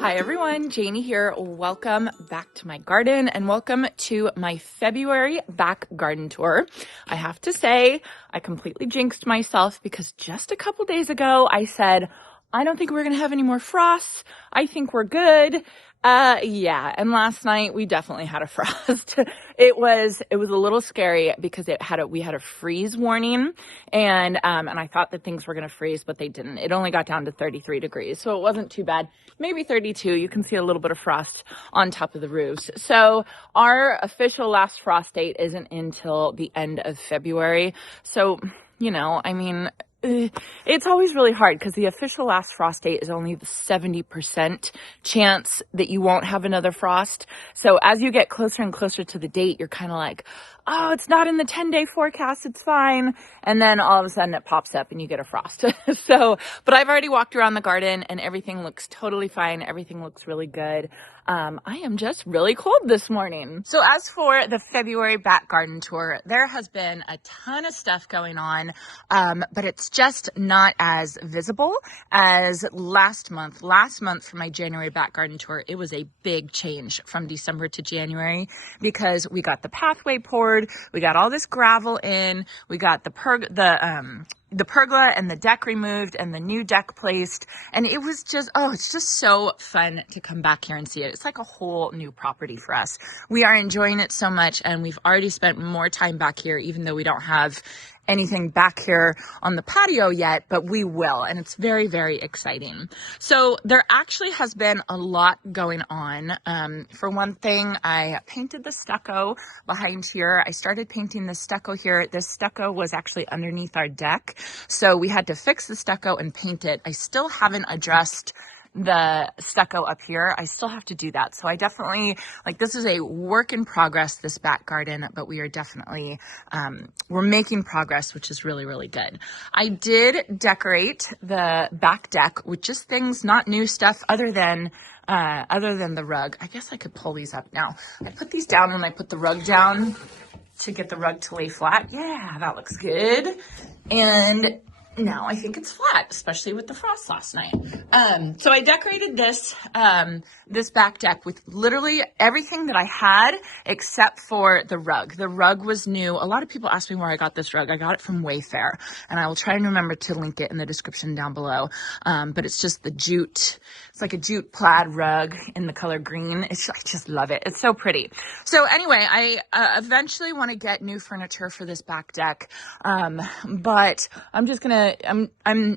Hi everyone, Janie here. Welcome back to my garden and welcome to my February back garden tour. I have to say, I completely jinxed myself because just a couple days ago I said, I don't think we're going to have any more frosts. I think we're good. Yeah. And last night we definitely had a frost. It was a little scary because we had a freeze warning and I thought that things were going to freeze, but they didn't. It only got down to 33 degrees. So it wasn't too bad. Maybe 32. You can see a little bit of frost on top of the roofs. So our official last frost date isn't until the end of February. So, it's always really hard because the official last frost date is only the 70% chance that you won't have another frost. So as you get closer and closer to the date, you're kind of like, oh, it's not in the 10-day forecast. It's fine. And then all of a sudden it pops up and you get a frost. But I've already walked around the garden and everything looks totally fine. Everything looks really good. I am just really cold this morning. So as for the February back garden tour, there has been a ton of stuff going on, but it's just not as visible as last month. Last month for my January back garden tour, it was a big change from December to January because we got the pathway poured, we got all this gravel in, we got the pergola and the deck removed and the new deck placed. And it was just, it's just so fun to come back here and see it. It's like a whole new property for us. We are enjoying it so much and we've already spent more time back here, even though we don't have anything back here on the patio yet, but we will. And it's very, very exciting. So there actually has been a lot going on. For one thing, I painted the stucco behind here. I started painting the stucco here. This stucco was actually underneath our deck. So we had to fix the stucco and paint it. I still haven't addressed the stucco up here. I still have to do that. So I definitely, this is a work in progress, this back garden, but we are definitely, we're making progress, which is really, really good. I did decorate the back deck with just things, not new stuff other than the rug. I guess I could pull these up now. I put these down when I put the rug down to get the rug to lay flat. Yeah, that looks good. And now I think it's flat, especially with the frost last night. So I decorated this back deck with literally everything that I had except for the rug. The rug was new. A lot of people ask me where I got this rug. I got it from Wayfair, and I will try and remember to link it in the description down below. But it's just the jute. It's like a jute plaid rug in the color green. I just love it. It's so pretty. So anyway, I eventually want to get new furniture for this back deck. But I'm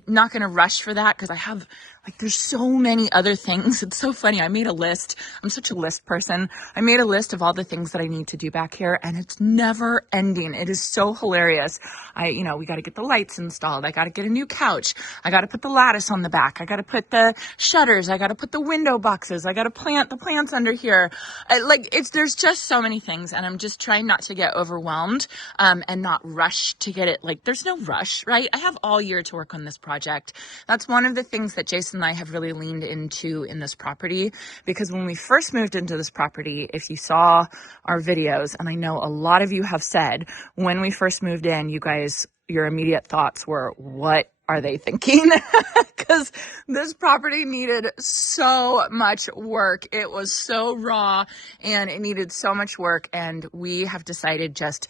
not going to rush for that because I have, there's so many other things. It's so funny. I made a list. I'm such a list person. I made a list of all the things that I need to do back here and it's never ending. It is so hilarious. We got to get the lights installed. I got to get a new couch. I got to put the lattice on the back. I got to put the shutters. I got to put the window boxes. I got to plant the plants under here. There's just so many things and I'm just trying not to get overwhelmed, and not rush to get it. There's no rush, right? I have all year to work on this project. That's one of the things that Jason and I have really leaned into in this property, because when we first moved into this property, if you saw our videos, and I know a lot of you have said when we first moved in, you guys, your immediate thoughts were, what are they thinking? Because this property needed so much work. It was so raw and it needed so much work. And we have decided just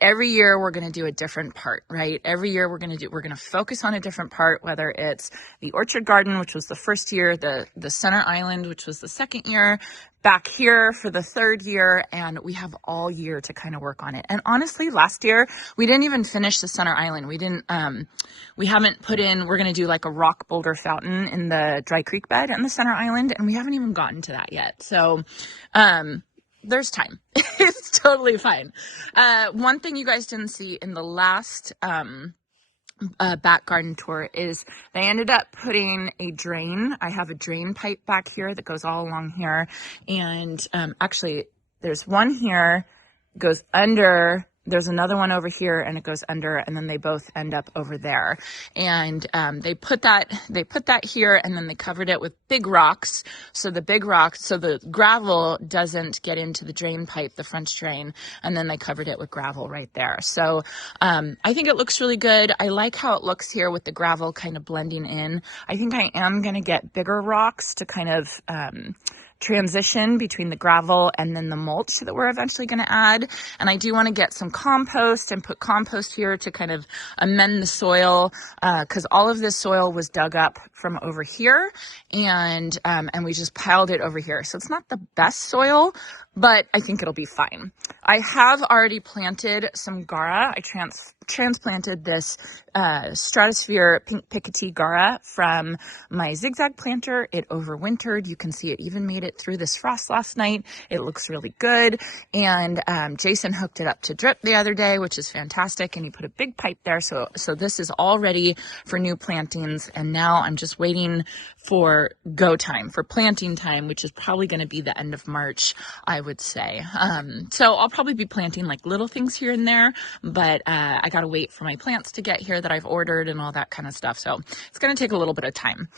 every year we're going to do a different part, right? Every year we're going to focus on a different part, whether it's the orchard garden, which was the first year, the center island, which was the second year, back here for the third year, and we have all year to kind of work on it. And honestly, last year we didn't even finish the center island. We haven't put in, we're going to do a rock boulder fountain in the dry creek bed in the center island, and we haven't even gotten to that yet. So, there's time. It's totally fine. One thing you guys didn't see in the last back garden tour is they ended up putting a drain. I have a drain pipe back here that goes all along here. And actually, there's one here, goes under there's another one over here and it goes under, and then they both end up over there. And they put that here, and then they covered it with big rocks. So the gravel doesn't get into the drain pipe, the French drain, and then they covered it with gravel right there. So I think it looks really good. I like how it looks here with the gravel kind of blending in. I think I am going to get bigger rocks to kind of transition between the gravel and then the mulch that we're eventually going to add. And I do want to get some compost and put compost here to kind of amend the soil, because all of this soil was dug up from over here, and we just piled it over here. So it's not the best soil, but I think it'll be fine. I have already planted some Gara. I transplanted this Stratosphere Pink Picotee Gara from my zigzag planter. It overwintered. You can see it even made it through this frost last night. It looks really good. And Jason hooked it up to drip the other day, which is fantastic. And he put a big pipe there. So this is all ready for new plantings. And now I'm just waiting for go time, for planting time, which is probably going to be the end of March, I would say. So I'll probably be planting like little things here and there, but I got to wait for my plants to get here that I've ordered and all that kind of stuff. So it's going to take a little bit of time.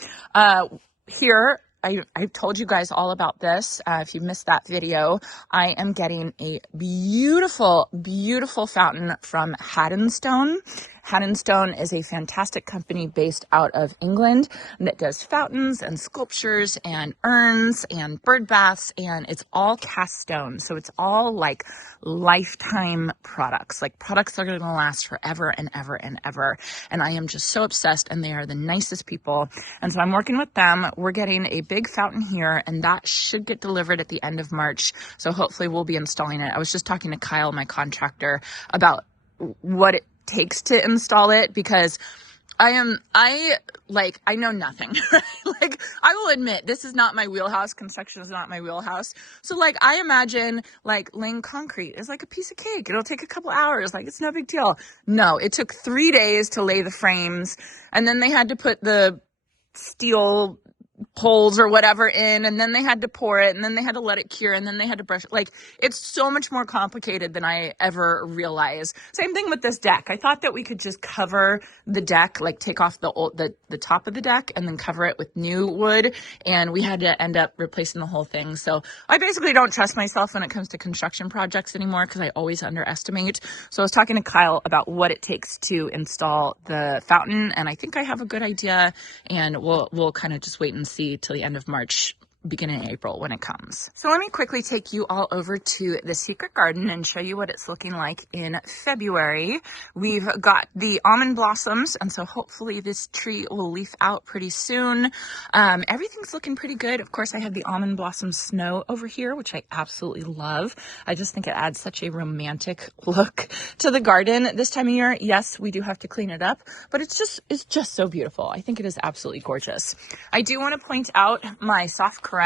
Here, I told you guys all about this. If you missed that video, I am getting a beautiful, beautiful fountain from Haddonstone. Haddonstone is a fantastic company based out of England that does fountains and sculptures and urns and bird baths, and it's all cast stone. So it's all like lifetime products, like products that are going to last forever and ever and ever. And I am just so obsessed, and they are the nicest people. And so I'm working with them. We're getting a big fountain here, and that should get delivered at the end of March. So hopefully we'll be installing it. I was just talking to Kyle, my contractor, about what it takes to install it, because I know nothing, right? Like, I will admit, this is not my wheelhouse. Construction is not my wheelhouse. So like, I imagine like laying concrete is like a piece of cake. It'll take a couple hours. Like, it's no big deal. No, it took 3 days to lay the frames, and then they had to put the steel poles or whatever in, and then they had to pour it, and then they had to let it cure, and then they had to brush it. Like, it's so much more complicated than I ever realized. Same thing with this deck. I thought that we could just cover the deck, like take off the top of the deck and then cover it with new wood, and we had to end up replacing the whole thing. So I basically don't trust myself when it comes to construction projects anymore, because I always underestimate. So I was talking to Kyle about what it takes to install the fountain, and I think I have a good idea, and we'll kind of just wait and see till the end of March, beginning of April when it comes. So let me quickly take you all over to the secret garden and show you what it's looking like in February. We've got the almond blossoms, and so hopefully this tree will leaf out pretty soon. Everything's looking pretty good. Of course, I have the almond blossom snow over here, which I absolutely love. I just think it adds such a romantic look to the garden this time of year. Yes, we do have to clean it up, but it's just so beautiful. I think it is absolutely gorgeous. I do want to point out my soft caress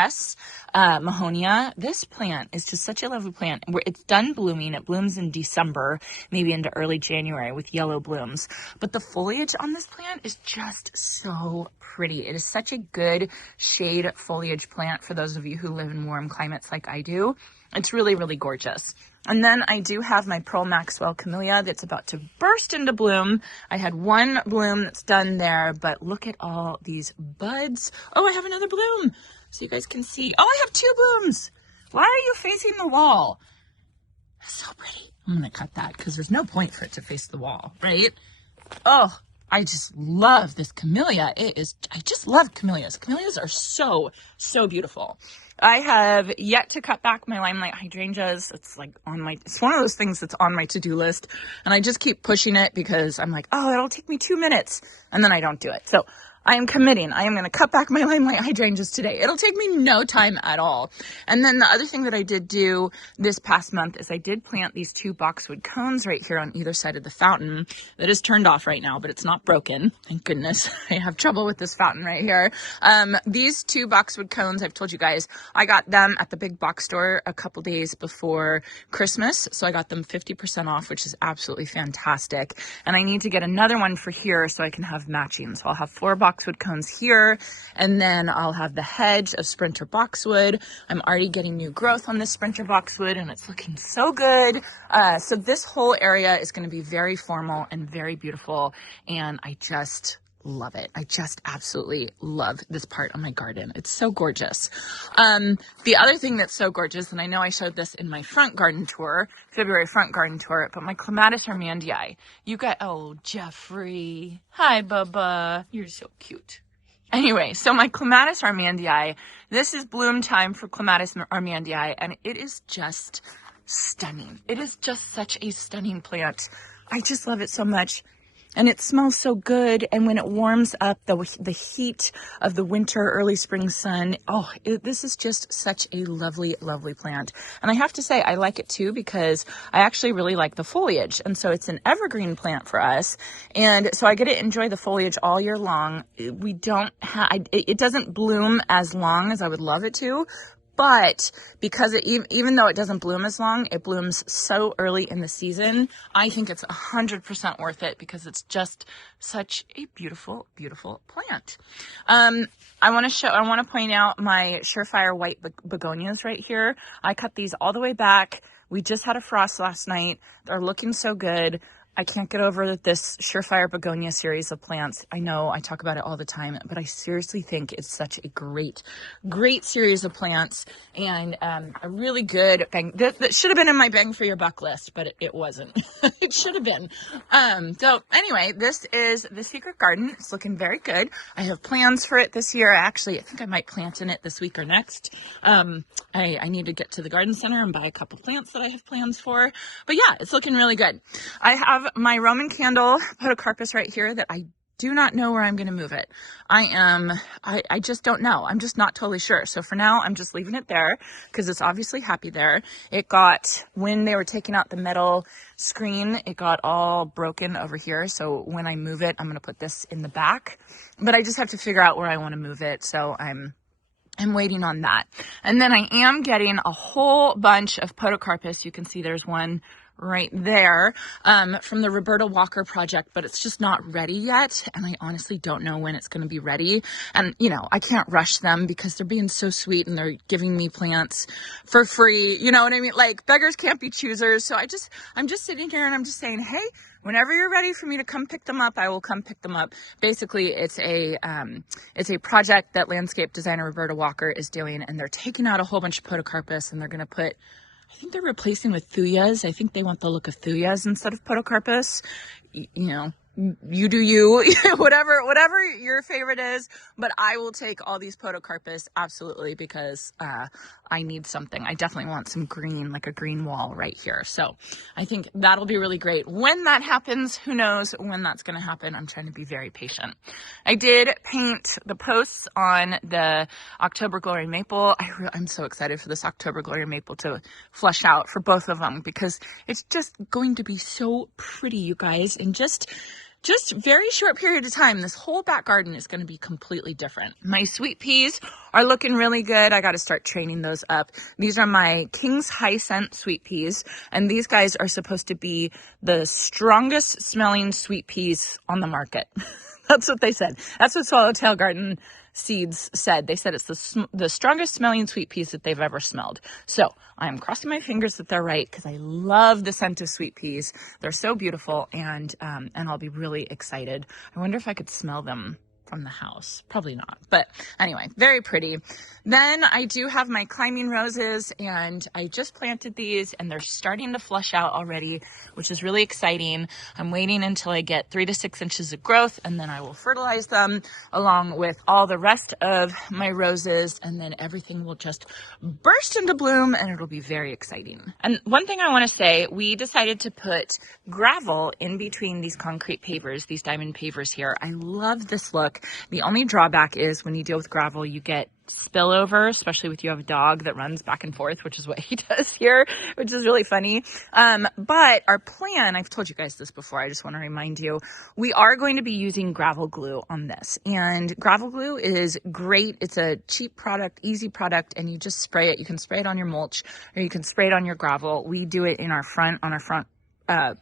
Mahonia. This plant is just such a lovely plant. It's done blooming. It blooms in December, maybe into early January with yellow blooms. But the foliage on this plant is just so pretty. It is such a good shade foliage plant for those of you who live in warm climates like I do. It's really, really gorgeous. And then I do have my Pearl Maxwell Camellia that's about to burst into bloom. I had one bloom that's done there, but look at all these buds. Oh, I have another bloom, so you guys can see. Oh, I have 2 blooms. Why are you facing the wall? That's so pretty. I'm going to cut that because there's no point for it to face the wall, right? Oh, I just love this camellia. I just love camellias. Camellias are so, so beautiful. I have yet to cut back my limelight hydrangeas. It's one of those things that's on my to-do list, and I just keep pushing it because I'm like, oh, it'll take me 2 minutes, and then I don't do it. So I am committing. I am going to cut back my limelight hydrangeas today. It'll take me no time at all. And then the other thing that I did do this past month is I did plant these 2 boxwood cones right here on either side of the fountain. That is turned off right now, but it's not broken. Thank goodness. I have trouble with this fountain right here. These 2 boxwood cones, I've told you guys, I got them at the big box store a couple days before Christmas. So I got them 50% off, which is absolutely fantastic. And I need to get another one for here so I can have matching. So I'll have 4 boxwood boxwood cones here, and then I'll have the hedge of sprinter boxwood. I'm already getting new growth on this sprinter boxwood, and it's looking so good. So this whole area is going to be very formal and very beautiful, and I just love it. I just absolutely love this part of my garden. It's so gorgeous. The other thing that's so gorgeous, and I know I showed this in my front garden tour, February front garden tour, but my Clematis armandii. You got, oh, Jeffrey. Hi, Bubba. You're so cute. Anyway, so my Clematis armandii, this is bloom time for Clematis armandii, and it is just stunning. It is just such a stunning plant. I just love it so much. And it smells so good. And when it warms up, the heat of the winter, early spring sun, this is just such a lovely, lovely plant. And I have to say, I like it too, because I actually really like the foliage. And so it's an evergreen plant for us. And so I get to enjoy the foliage all year long. It doesn't bloom as long as I would love it to. But because even though it doesn't bloom as long, it blooms so early in the season, I think it's 100% worth it, because it's just such a beautiful, beautiful plant. I want to point out my Surefire white begonias right here. I cut these all the way back. We just had a frost last night. They're looking so good. I can't get over this Surefire begonia series of plants. I know I talk about it all the time, but I seriously think it's such a great, great series of plants, and a really good bang. That should have been in my bang for your buck list, but it wasn't. It should have been. So anyway, this is the Secret Garden. It's looking very good. I have plans for it this year. Actually, I think I might plant in it this week or next. I need to get to the garden center and buy a couple plants that I have plans for. But yeah, it's looking really good. I have my Roman candle podocarpus right here that I do not know where I'm going to move it. I just don't know. I'm just not totally sure. So for now, I'm just leaving it there, because it's obviously happy there. When they were taking out the metal screen, it got all broken over here. So when I move it, I'm going to put this in the back, but I just have to figure out where I want to move it. So I'm waiting on that. And then I am getting a whole bunch of podocarpus. You can see there's one right there, from the Roberta Walker project, but it's just not ready yet. And I honestly don't know when it's going to be ready. And, I can't rush them, because they're being so sweet and they're giving me plants for free. You know what I mean? Like, beggars can't be choosers. So I'm just sitting here and I'm just saying, hey, whenever you're ready for me to come pick them up, I will come pick them up. Basically, it's a project that landscape designer Roberta Walker is doing, and they're taking out a whole bunch of podocarpus, and they're going to put, I think they're replacing with thuyas. I think they want the look of thuyas instead of podocarpus. You do you, whatever your favorite is, but I will take all these podocarpus, absolutely, because I need something. I definitely want some green, like a green wall right here. So I think that'll be really great. When that happens, who knows when that's going to happen. I'm trying to be very patient. I did paint the posts on the October Glory Maple. I'm so excited for this October Glory Maple to flush out for both of them, because it's just going to be so pretty, you guys, and just very short period of time, this whole back garden is going to be completely different. My sweet peas are looking really good. I got to start training those up. These are my King's High Scent sweet peas, and these guys are supposed to be the strongest smelling sweet peas on the market. That's what they said. That's what Swallowtail Garden Seeds said. They said it's the strongest smelling sweet peas that they've ever smelled. So I'm crossing my fingers that they're right, because I love the scent of sweet peas. They're so beautiful, and I'll be really excited. I wonder if I could smell them from the house. Probably not. But anyway, very pretty. Then I do have my climbing roses, and I just planted these, and they're starting to flush out already, which is really exciting. I'm waiting until I get 3 to 6 inches of growth, and then I will fertilize them along with all the rest of my roses, and then everything will just burst into bloom, and it'll be very exciting. And one thing I want to say, we decided to put gravel in between these concrete pavers, these diamond pavers here. I love this look. The only drawback is when you deal with gravel, you get spillover, especially if you have a dog that runs back and forth, which is what he does here, which is really funny. But our plan, I've told you guys this before, I just want to remind you, we are going to be using gravel glue on this. And gravel glue is great. It's a cheap product, easy product, and you just spray it. You can spray it on your mulch, or you can spray it on your gravel. We do it on our front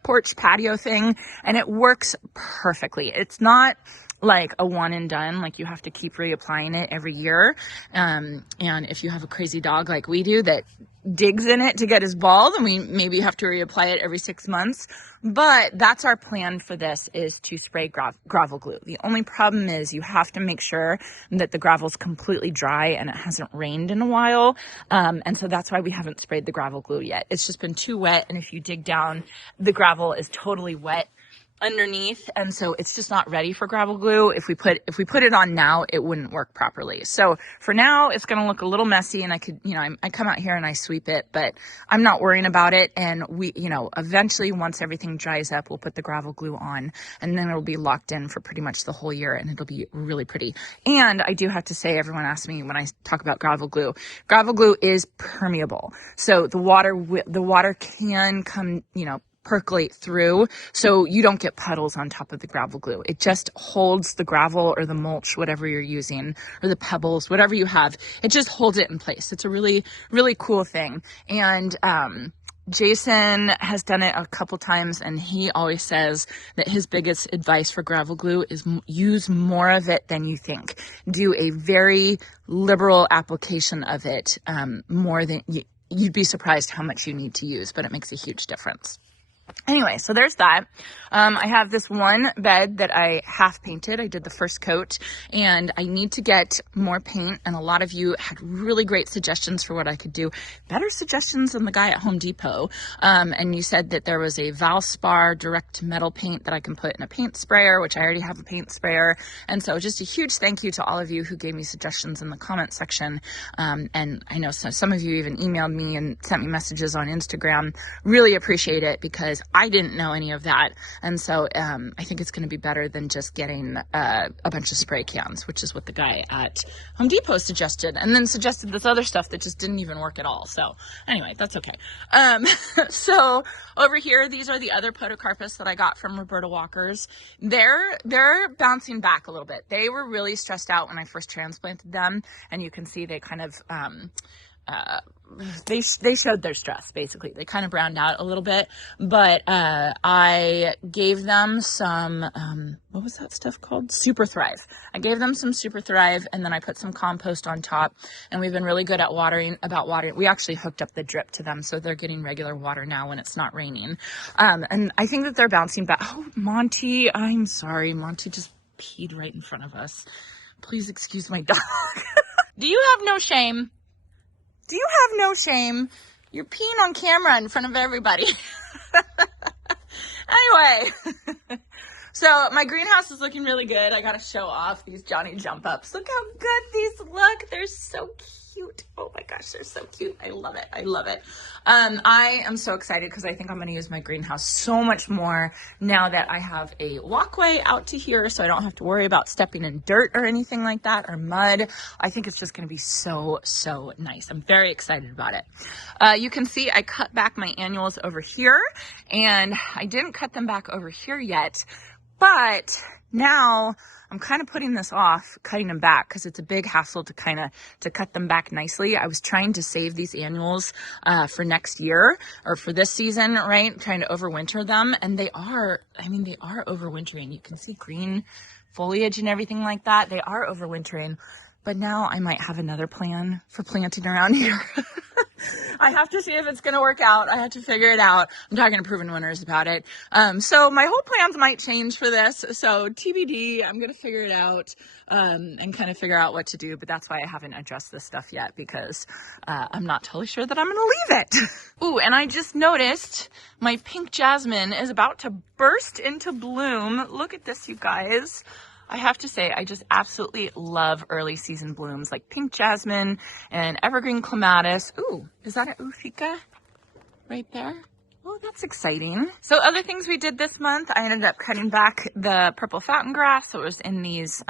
porch patio thing, and it works perfectly. It's not like a one and done, like you have to keep reapplying it every year. And if you have a crazy dog like we do that digs in it to get his ball, then we maybe have to reapply it every 6 months. But that's our plan for this, is to spray gravel glue. The only problem is you have to make sure that the gravel's completely dry and it hasn't rained in a while. And so that's why we haven't sprayed the gravel glue yet. It's just been too wet. And if you dig down, the gravel is totally wet underneath, and so it's just not ready for gravel glue. If we put it on now, it wouldn't work properly. So for now, it's going to look a little messy, and I could, I come out here and I sweep it, but I'm not worrying about it. And we, eventually once everything dries up, we'll put the gravel glue on, and then it'll be locked in for pretty much the whole year, and it'll be really pretty. And I do have to say, everyone asks me when I talk about gravel glue is permeable. So the water can come, percolate through, so you don't get puddles on top of the gravel glue. It just holds the gravel or the mulch, whatever you're using, or the pebbles, whatever you have. It just holds it in place. It's a really, really cool thing. And Jason has done it a couple times, and he always says that his biggest advice for gravel glue is use more of it than you think. Do a very liberal application of it, more than you'd be surprised how much you need to use, but it makes a huge difference. Anyway, so there's that. I have this one bed that I half painted. I did the first coat, and I need to get more paint. And a lot of you had really great suggestions for what I could do. Better suggestions than the guy at Home Depot. And you said that there was a Valspar direct metal paint that I can put in a paint sprayer, which I already have a paint sprayer. And so just a huge thank you to all of you who gave me suggestions in the comment section. And I know some of you even emailed me and sent me messages on Instagram. Really appreciate it, because I didn't know any of that. And so I think it's going to be better than just getting a bunch of spray cans, which is what the guy at Home Depot suggested, and then suggested this other stuff that just didn't even work at all. So anyway, that's okay. So over here, these are the other podocarpus that I got from Roberta Walker's. They're bouncing back a little bit. They were really stressed out when I first transplanted them, and you can see they kind of they showed their stress. Basically, they kind of browned out a little bit, but I gave them some what was that stuff called? Super Thrive. I gave them some Super Thrive, and then I put some compost on top, and we've been really good at watering. We actually hooked up the drip to them, so they're getting regular water now when it's not raining. And I think that they're bouncing back. Oh, Monty, I'm sorry. Monty just peed right in front of us. Please excuse my dog. Do you have no shame? Do you have no shame? You're peeing on camera in front of everybody. Anyway, so my greenhouse is looking really good. I got to show off these Johnny jump ups. Look how good these look. They're so cute. Oh my gosh, they're so cute. I love it. I love it. I am so excited because I think I'm going to use my greenhouse so much more now that I have a walkway out to here, so I don't have to worry about stepping in dirt or anything like that, or mud. I think it's just going to be so, so nice. I'm very excited about it. You can see I cut back my annuals over here, and I didn't cut them back over here yet, but now I'm kind of putting this off, cutting them back, because it's a big hassle to cut them back nicely. I was trying to save these annuals for next year, or for this season, right? Trying to overwinter them, and they are overwintering. You can see green foliage and everything like that. They are overwintering, but now I might have another plan for planting around here. I have to see if it's going to work out. I have to figure it out. I'm talking to Proven Winners about it. So my whole plans might change for this. So TBD, I'm going to figure it out and kind of figure out what to do. But that's why I haven't addressed this stuff yet, because I'm not totally sure that I'm going to leave it. Ooh, and I just noticed my pink jasmine is about to burst into bloom. Look at this, you guys. I have to say, I just absolutely love early season blooms like pink jasmine and evergreen clematis. Ooh, is that an Ufica right there? Oh, that's exciting. So other things we did this month, I ended up cutting back the purple fountain grass. So it was in these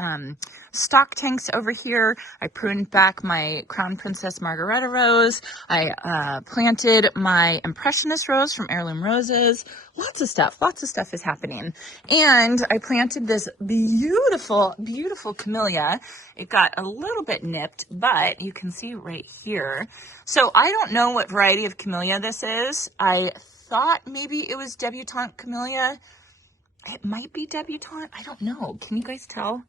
stock tanks over here. I pruned back my Crown Princess Margareta rose. I planted my Impressionist rose from Heirloom Roses. Lots of stuff is happening. And I planted this beautiful, beautiful camellia. It got a little bit nipped, but you can see right here. So I don't know what variety of camellia this is. I thought maybe it was debutante camellia. it might be debutante. I don't know. Can you guys tell?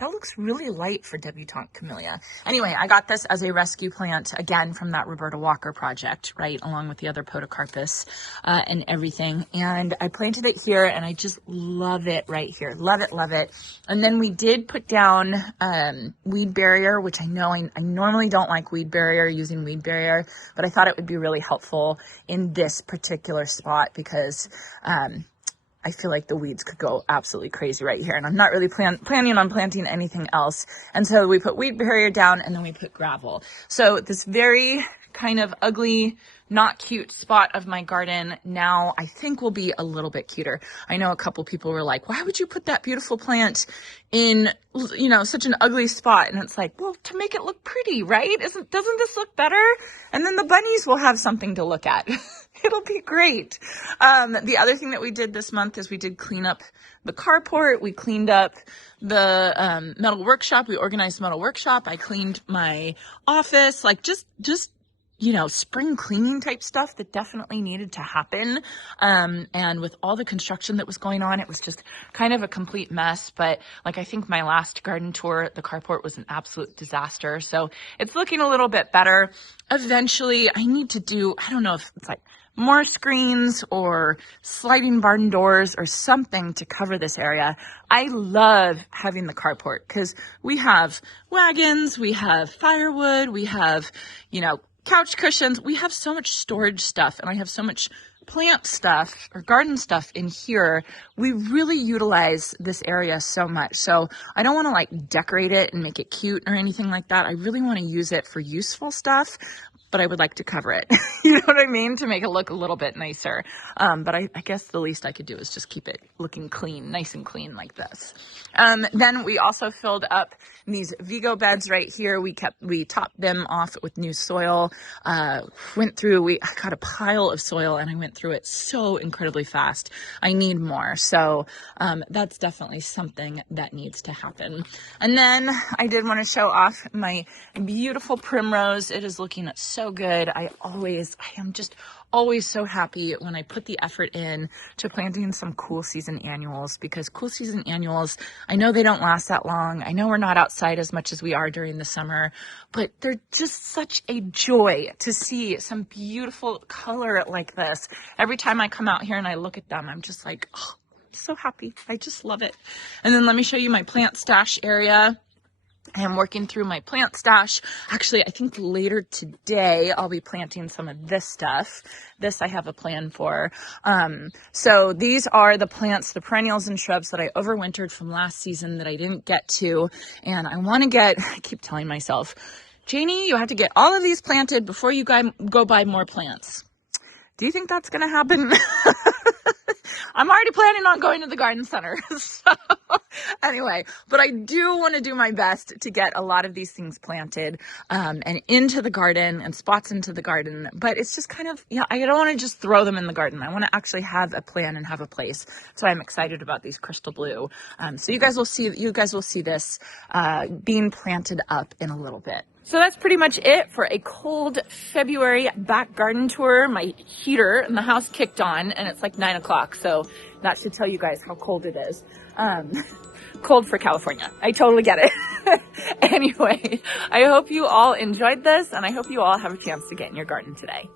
That looks really light for debutante camellia. Anyway, I got this as a rescue plant, again, from that Roberta Walker project, right, along with the other podocarpus and everything. And I planted it here, and I just love it right here. Love it, love it. And then we did put down weed barrier, which I know I normally don't like weed barrier, using weed barrier, but I thought it would be really helpful in this particular spot because I feel like the weeds could go absolutely crazy right here. And I'm not really planning on planting anything else. And so we put weed barrier down, and then we put gravel. So this very kind of ugly, not cute spot of my garden now I think will be a little bit cuter. I know a couple people were like, why would you put that beautiful plant in, you know, such an ugly spot? And it's like, well, to make it look pretty, right? Doesn't this look better? And then the bunnies will have something to look at. It'll be great. The other thing that we did this month is we did clean up the carport. We cleaned up the metal workshop. We organized metal workshop. I cleaned my office, like just you know, spring cleaning type stuff that definitely needed to happen. And with all the construction that was going on, it was just kind of a complete mess. But like, I think my last garden tour, the carport was an absolute disaster. So it's looking a little bit better. Eventually I need to do, I don't know if it's like more screens or sliding barn doors or something to cover this area. I love having the carport because we have wagons, we have firewood, we have, you know, couch cushions. We have so much storage stuff, and I have so much plant stuff or garden stuff in here. We really utilize this area so much. So I don't want to like decorate it and make it cute or anything like that. I really want to use it for useful stuff, but I would like to cover it. You know what I mean? To make it look a little bit nicer. But I guess the least I could do is just keep it looking clean, nice and clean like this. Then we also filled up these Vigo beds right here. We topped them off with new soil. I got a pile of soil and I went through it so incredibly fast. I need more. So that's definitely something that needs to happen. And then I did want to show off my beautiful primrose. It is looking so good. I am just always so happy when I put the effort in to planting some cool season annuals, because cool season annuals, I know they don't last that long. I know we're not outside as much as we are during the summer, but they're just such a joy to see some beautiful color like this. Every time I come out here and I look at them, I'm just like, oh, so happy. I just love it. And then let me show you my plant stash area. I am working through my plant stash. Actually, I think later today I'll be planting some of this stuff. This I have a plan for. So these are the plants, the perennials and shrubs that I overwintered from last season that I didn't get to. And I keep telling myself, Janie, you have to get all of these planted before you go buy more plants. Do you think that's going to happen? I'm already planning on going to the garden center. So anyway, but I do want to do my best to get a lot of these things planted and into the garden and spots into the garden. But it's just kind of, I don't want to just throw them in the garden. I want to actually have a plan and have a place. So I'm excited about these crystal blue. So you guys will see this being planted up in a little bit. So that's pretty much it for a cold February back garden tour. My heater in the house kicked on and it's like 9 o'clock. So that should tell you guys how cold it is. Cold for California. I totally get it. Anyway, I hope you all enjoyed this and I hope you all have a chance to get in your garden today.